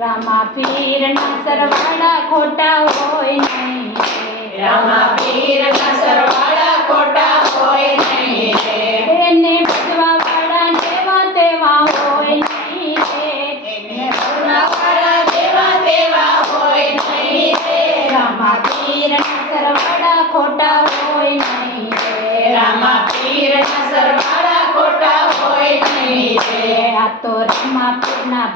રામા પીરના સરવાળા ખોટા હોય નહીં રે. રામા પીરના સરવાળા ખોટા હોય નહીં એને વાળા જેવા તેવા હોય નહીં. એને ભગવાનવાળા જેવા તેવા હોય નહીં રામા પીરના સરવાળા ખોટા હોય નહીં. રામા પીરના સરવાળા ખોટા હોય નહીં આ તો રામા પીરના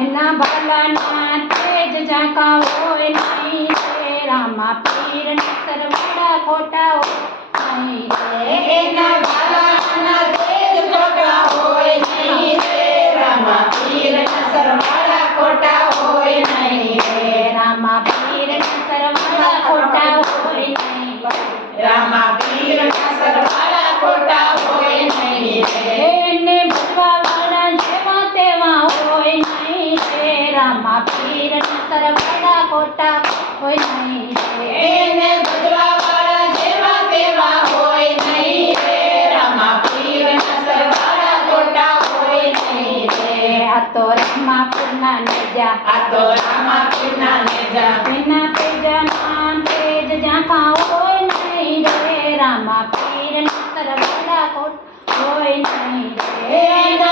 એના ભલાના તેજ ઝાંકા હોય નહીં રામા પીર ને સરવાળા ખોટા હોય નહીં રે એના ભાલાના તેજ ખોટા હોય નહીં રે રામા પીરના સરવાળા ખોટા હોય નહીં રે રામા પીરના સરવાળા ખોટા હોય નહીં રામા પીરના સરવાળા ખોટા હોય નહીં રે એને ભજવા વાળા જેવા તેવા હોય નહીં રે રામા પીરના ખોટા હોય નહીં એને ભજવા વાળા જેવા તેવા હોય નહીં રે. રામા પીરના સરવાળા ખોટા હોય નહીં રે. આ તો રામાપુરના નેજા. આ તો રામા પીરના નેજા હોય નહીં રે. રામા પીરના સરવાળા ખોટા હોય નહીં રે.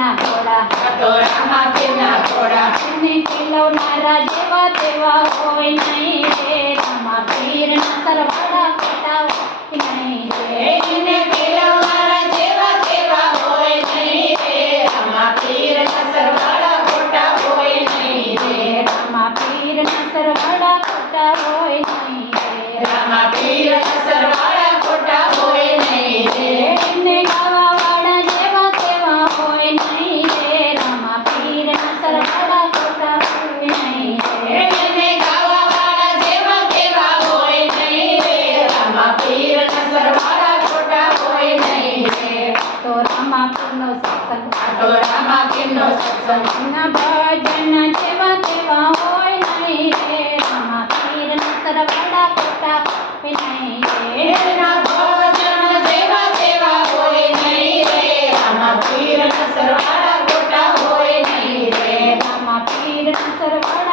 રામા પીરના ઘોડા આ તો રામા પીરના ઘોડા પીરનો સત્સંગ એના ભજન જેવા હોય નહીં રે રામા પીરના સરવાળા ખોટા હોય નહીં રે. ભજન જેવા હોય નહીં રે રામા પીરના સરવાળા ખોટા હોય નહીં રે રામા પીરના સરવાળા ખોટા